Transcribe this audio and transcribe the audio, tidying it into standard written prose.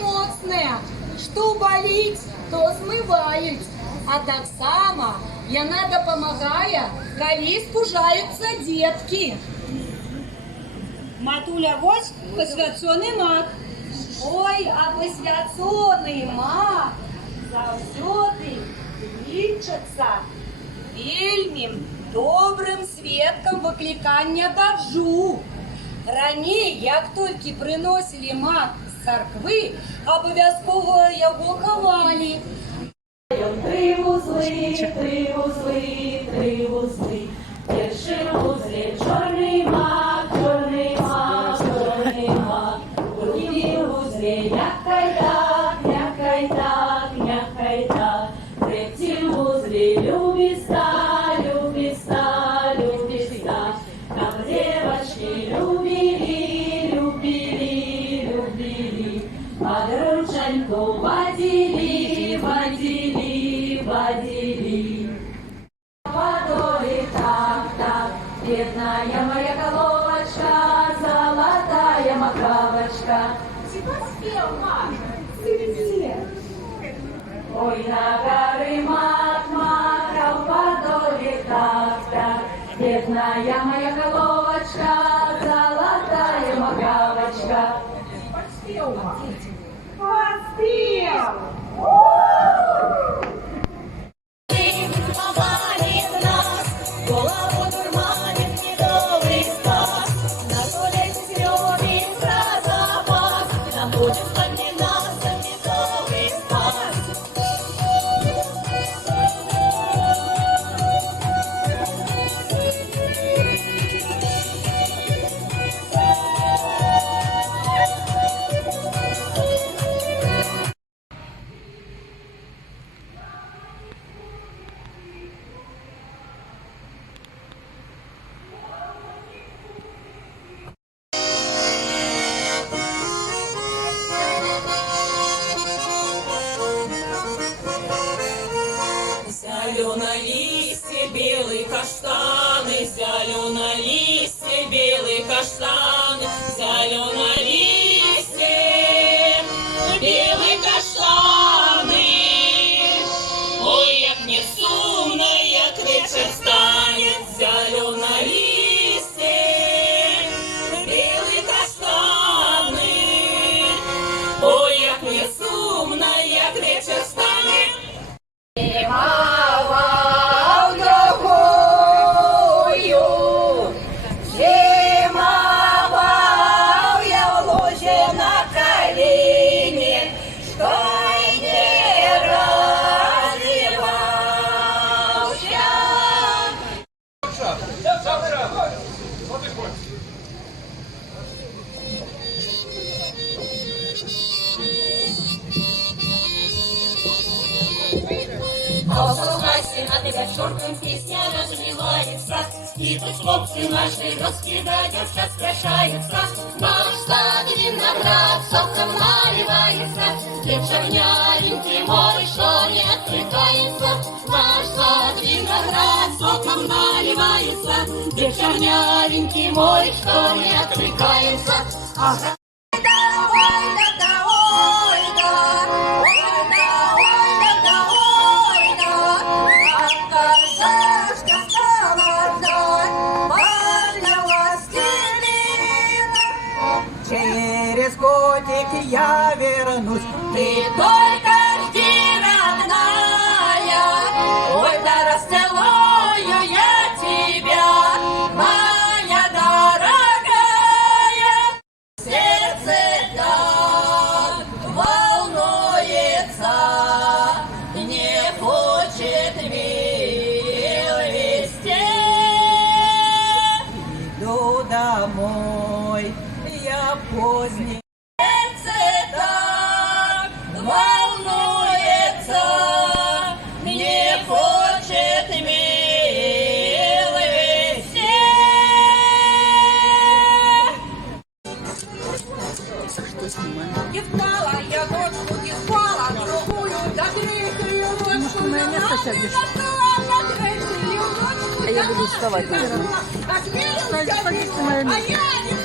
Моцне, што баліць, то змываюць, а таксама яна дапамагае, калі спужаюцца дзеткі. Матуля, вось посвяцоны мак. Ой, а посвяцоны мак заўсёды лічыцца вельмі добрым сведкам выклікання дажджу. Раней, як толькі прыносілі мак з царквы, абавязкова яго хавалі. Три вузли, три вузли, три вузли. В першому вузлі чорний мак, чорний мак, чорний мак. У другім вузлі някай так, някай так, някай так. В третім вузлі любіста, любіста, любіста. Там девочки любили, любили, любили. Под рученьку водили, водили, водили. Водой так, так, бедная моя головочка, золотая макавочка. Поспел, Маш. Ой, на горы мак, мак, а в подоле так, так, бедная моя головочка, золотая макавочка. Поспел, Маш. Поспел! Взяли на листья белые каштаны, взяли на листья белые каштаны, взяли на листья белые каштаны. Ой, як мне сумно, як вечер станет, взяли на листья белые каштаны. Ой, як мне сумно, як вечер станет. Зимовал дорогою, зимовал я в луже на колени, что не развивался. Послухайся, на тебя чёртом песня разливается, идут хлопцы наши, раскидать девчат спрашаются. Наш сад виноград соком наливается, девчоняренький мой, что не отвлекается. Наш сад виноград соком наливается, девчоняренький мой, что не отвлекается. Ага. Через годик я вернусь, Ты только жди, родная, ой, да расцелую я тебя, моя дорогая. Сердце так волнуется, не хочет вместе. иду домой, я поздний. Сердце так волнуется, не хочет милости. И встала я ночью, и спала другую, да грех ее ночью, А я буду вставать, наверное. А я не